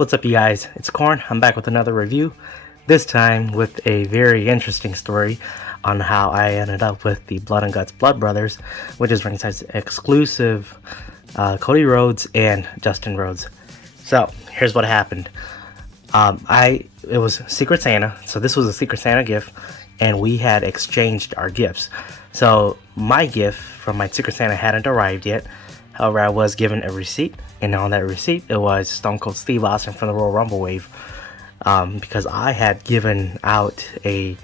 What's up, you guys? It's Corn. I'm back with another review, this time with a very interesting story on how I ended up with the Blood and Guts Blood Brothers, which is Ringside's exclusive Cody Rhodes and Dustin Rhodes. So, here's what happened. It was Secret Santa, so this was a Secret Santa gift, and we had exchanged our gifts. So, my gift from my Secret Santa hadn't arrived yet. However, I was given a receipt, and on that receipt, it was Stone Cold Steve Austin from the Royal Rumble wave. Because I had given out I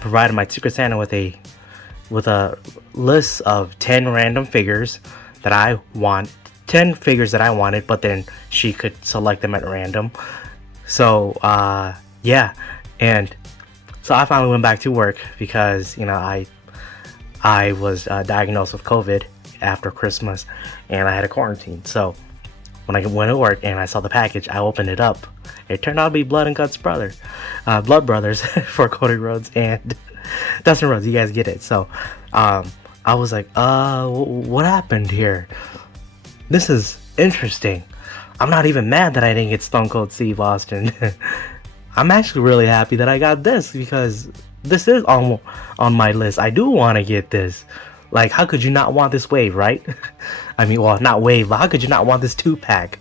provided my Secret Santa with a list of 10 random figures that I want, 10 figures that I wanted, but then she could select them at random. So, yeah, and so I finally went back to work because, I was diagnosed with COVID after Christmas, and I had a quarantine. So when I went to work and I saw the package, I opened it up. It turned out to be Blood and Guts Blood Brothers for Cody Rhodes and Dustin Rhodes. You guys get it. So I was like, what happened here? This is interesting. I'm not even mad that I didn't get Stone Cold Steve Austin. I'm actually really happy that I got this, because this is on my list. I do want to get this. Like, how could you not want this wave, right? I mean, well, not wave, but how could you not want this 2-pack?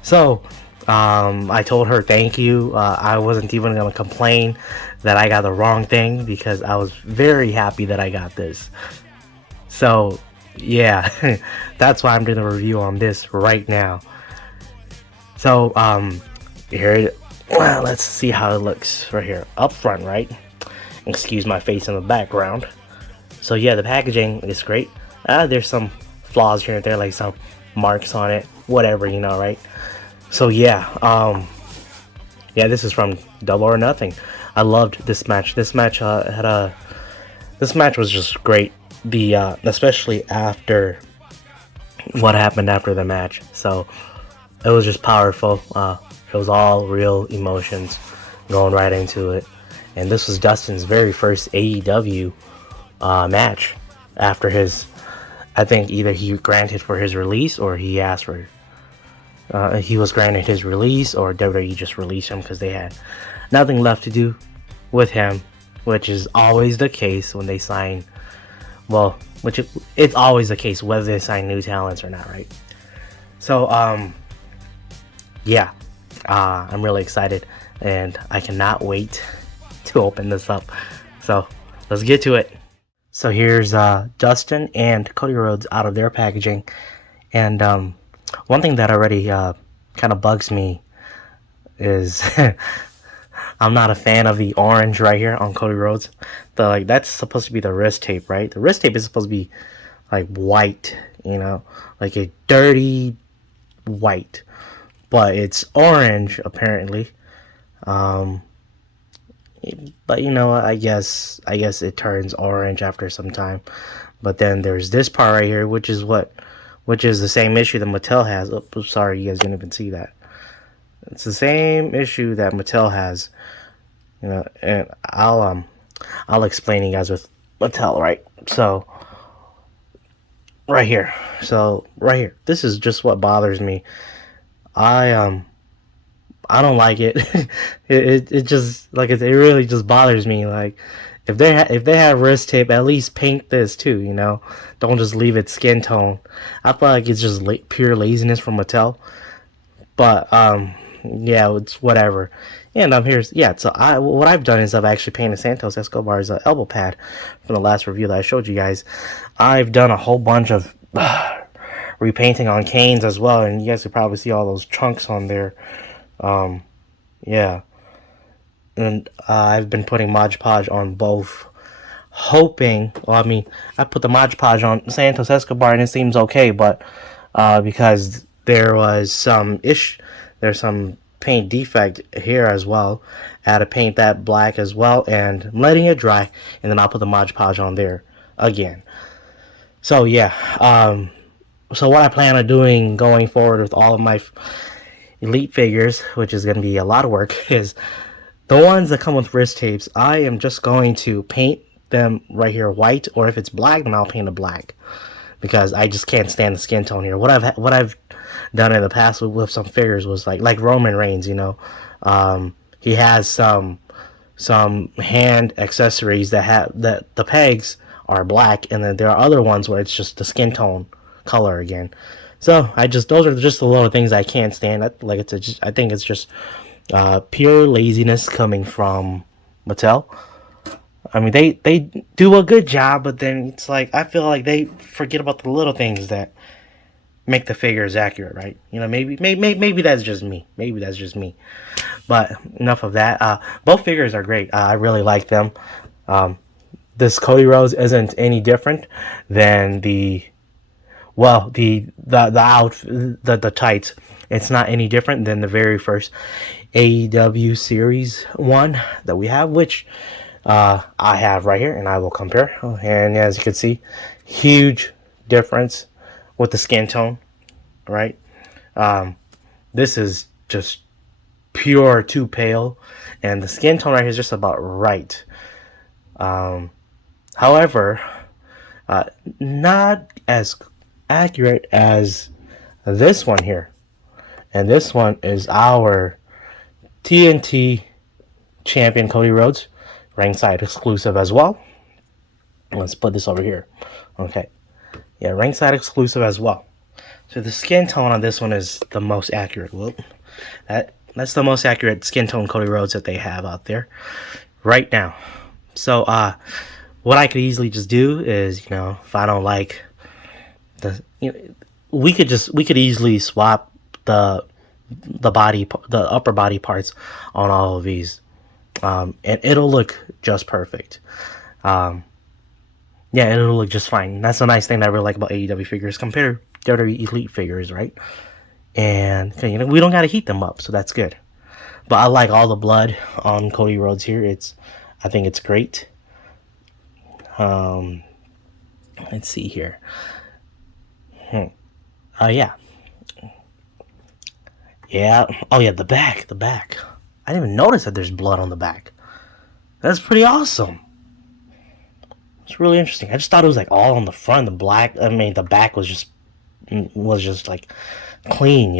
So, I told her thank you. I wasn't even going to complain that I got the wrong thing, because I was very happy that I got this. So, yeah, that's why I'm doing a review on this right now. So, let's see how it looks right here. Up front, right? Excuse my face in the background. So yeah, the packaging is great. There's some flaws here and there, like some marks on it, whatever, right? So yeah, this is from Double or Nothing. I loved this match. This match this match was just great. Especially after what happened after the match. So it was just powerful. It was all real emotions going right into it. And this was Dustin's very first AEW match after his, I think either he granted for his release, or he asked for, he was granted his release, or WWE just released him because they had nothing left to do with him, which is always the case when they sign, it's always the case whether they sign new talents or not, right? So, yeah, I'm really excited, and I cannot wait to open this up. So, let's get to it. So here's Dustin and Cody Rhodes out of their packaging, and one thing that already kind of bugs me is I'm not a fan of the orange right here on Cody Rhodes. That's supposed to be the wrist tape, right? The wrist tape is supposed to be like white, like a dirty white, but it's orange apparently. But I guess it turns orange after some time. But then there's this part right here, which is the same issue that Mattel has. Oh, sorry, you guys didn't even see that. It's the same issue that Mattel has. And I'll explain to you guys with Mattel, right? So right here. This is just what bothers me. I don't like it. it just it really just bothers me. Like, if they have wrist tape, at least paint this too. Don't just leave it skin tone. I feel like it's just pure laziness from Mattel. But yeah, it's whatever. And So what I've done is I've actually painted Santos Escobar's elbow pad from the last review that I showed you guys. I've done a whole bunch of repainting on Kane's as well, and you guys could probably see all those chunks on there. Yeah, and I've been putting Mod Podge on both, hoping, I put the Mod Podge on Santos Escobar and it seems okay, but because there's some paint defect here as well, I had to paint that black as well, and I'm letting it dry, and then I'll put the Mod Podge on there again. So yeah, so what I plan on doing going forward with all of my Elite figures, which is going to be a lot of work, is the ones that come with wrist tapes. I am just going to paint them right here white, or if it's black, then I'll paint it black. because I just can't stand the skin tone here. What I've done in the past with some figures was like Roman Reigns. He has some hand accessories that have that the pegs are black, and then there are other ones where it's just the skin tone color again. So those are just the little things I can't stand. I think it's just pure laziness coming from Mattel. I mean, they do a good job, but then it's like I feel like they forget about the little things that make the figures accurate, right? Maybe that's just me. Maybe that's just me. But enough of that. Both figures are great. I really like them. This Cody Rhodes isn't any different than the tights. It's not any different than the very first AEW series one that we have, which I have right here, and I will compare. And as you can see, huge difference with the skin tone, right? This is just pure too pale, and the skin tone right here is just about right. However, not as accurate as this one here, and this one is our TNT champion Cody Rhodes, ringside exclusive as well. Let's put this over here. Okay, yeah, ringside exclusive as well. So the skin tone on this one is the most accurate. Well, that's the most accurate skin tone Cody Rhodes that they have out there right now. So what I could easily just do is, if I don't like we could easily swap the upper body parts on all of these, and it'll look just perfect. Yeah, it'll look just fine. That's a nice thing that I really like about AEW figures compared to WWE Elite figures, right? And we don't gotta heat them up, so that's good. But I like all the blood on Cody Rhodes here. I think it's great. Let's see here. Yeah. Oh yeah, the back. I didn't even notice that there's blood on the back. That's pretty awesome. It's really interesting. I just thought it was like all on the front. The back was just like clean,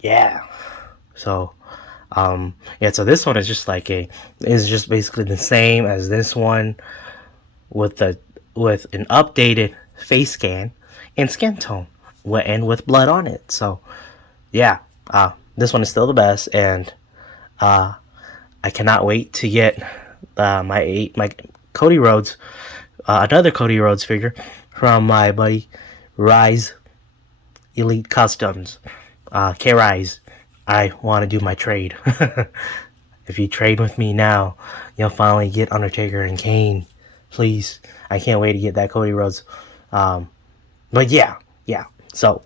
Yeah. So, so this one is just basically the same as this one with an updated face scan and skin tone and with blood on it. So, yeah, this one is still the best, and I cannot wait to get my Cody Rhodes, another Cody Rhodes figure from my buddy Rise Elite Customs. K-Rise, I want to do my trade. If you trade with me now, you'll finally get Undertaker and Kane. Please, I can't wait to get that Cody Rhodes. But yeah. So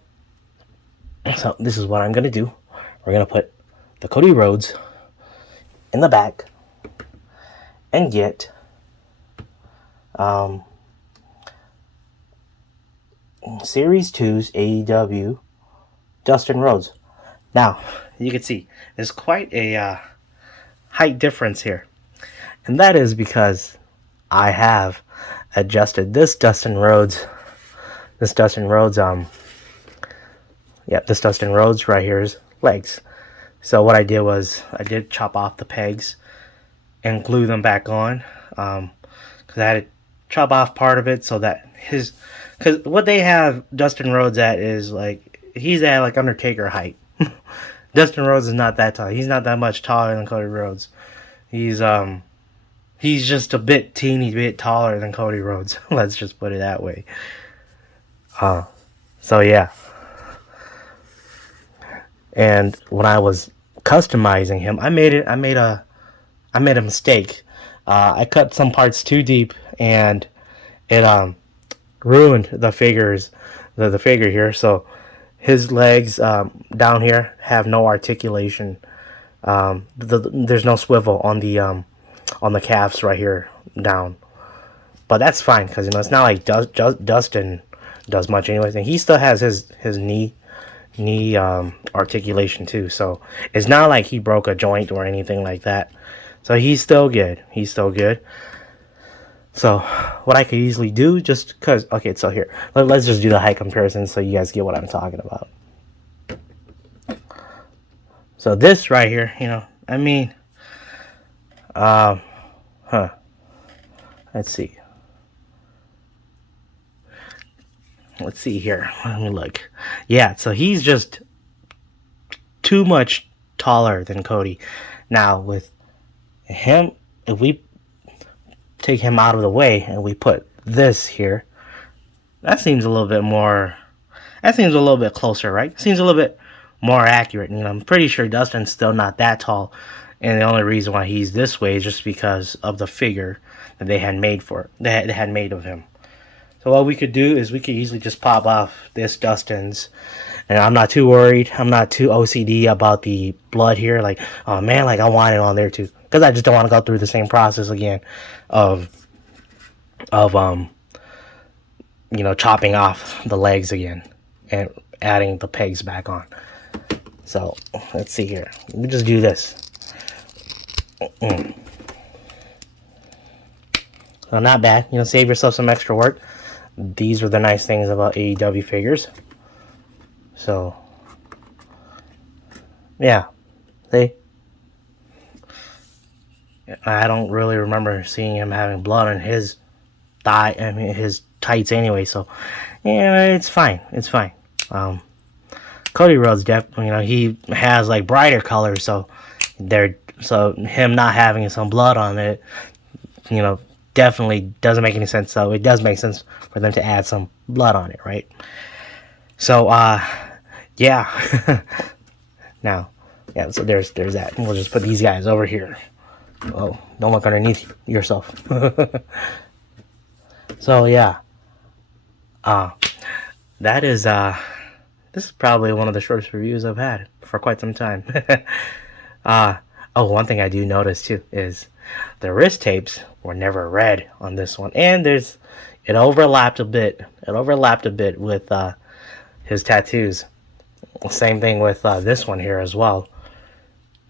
this is what I'm gonna do. We're gonna put the Cody Rhodes in the back and get Series 2's AEW Dustin Rhodes. Now, you can see there's quite a height difference here. And that is because I have adjusted this Dustin Rhodes right here's legs. So what I did was I did chop off the pegs and glue them back on, because I had to chop off part of it so that because what they have Dustin Rhodes at is he's at Undertaker height. Dustin Rhodes is not that tall. He's not that much taller than Cody Rhodes. He's just a teeny bit taller than Cody Rhodes. Let's just put it that way. So yeah. And when I was customizing him, I made a mistake. I cut some parts too deep, and it ruined the figure here. So his legs down here have no articulation. There's no swivel on the calves right here down. But that's fine, because it's not like Dustin does much anyways, and he still has his knee articulation too. So it's not like he broke a joint or anything like that. So he's still good. So what I could easily do, just because, okay, so here, let's just do the height comparison so you guys get what I'm talking about. So this right here, you know, I mean, let's see. Let's see here. Let me look. Yeah, so he's just too much taller than Cody. Now, with him, if we take him out of the way and we put this here, that seems a little bit more, that seems a little bit closer, right? Seems a little bit more accurate. You know, I'm pretty sure Dustin's still not that tall, and the only reason why he's this way is just because of the figure that they had made they had made of him. So what we could do is we could easily just pop off this Dustin's, and I'm not too worried. I'm not too OCD about the blood here. Like, oh man, like I want it on there too, because I just don't want to go through the same process again of you know, chopping off the legs again and adding the pegs back on. So let's see here. We just do this. So not bad. You know, save yourself some extra work. These are the nice things about AEW figures. So yeah, see, I don't really remember seeing him having blood on his thigh. I mean, his tights anyway. So yeah, it's fine. It's fine. Cody Rhodes, you know, he has like brighter colors, so him not having some blood on it, you know, definitely doesn't make any sense. So it does make sense for them to add some blood on it, right? So yeah. Now, yeah, so there's that. We'll just put these guys over here. Oh, don't look underneath yourself. So yeah. That is this is probably one of the shortest reviews I've had for quite some time. Oh, one thing I do notice too is the wrist tapes were never red on this one, and it overlapped a bit. It overlapped a bit with his tattoos. Same thing with this one here as well.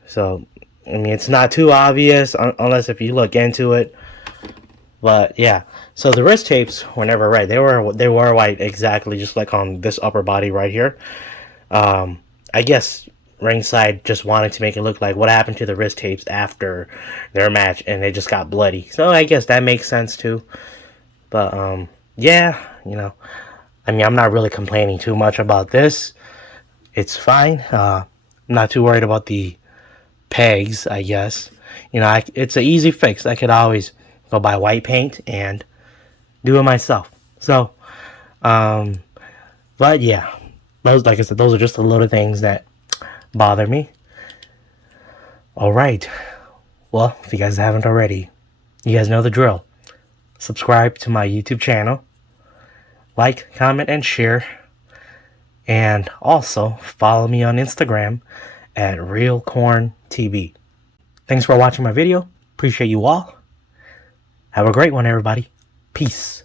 So, I mean, it's not too obvious unless if you look into it. But yeah, so the wrist tapes were never red. They were white, exactly just like on this upper body right here. I guess Ringside just wanted to make it look like what happened to the wrist tapes after their match, and they just got bloody. So I guess that makes sense too. But yeah, you know, I mean, I'm not really complaining too much about this. It's fine. I'm not too worried about the pegs, I guess. You know, it's an easy fix. I could always go buy white paint and do it myself. So, but yeah, like I said, those are just the little things that bother me. All right. Well, if you guys haven't already, you guys know the drill. Subscribe to my YouTube channel. Like, comment, and share. And also follow me on Instagram at realcorntb. Thanks for watching my video. Appreciate you all. Have a great one, everybody. Peace.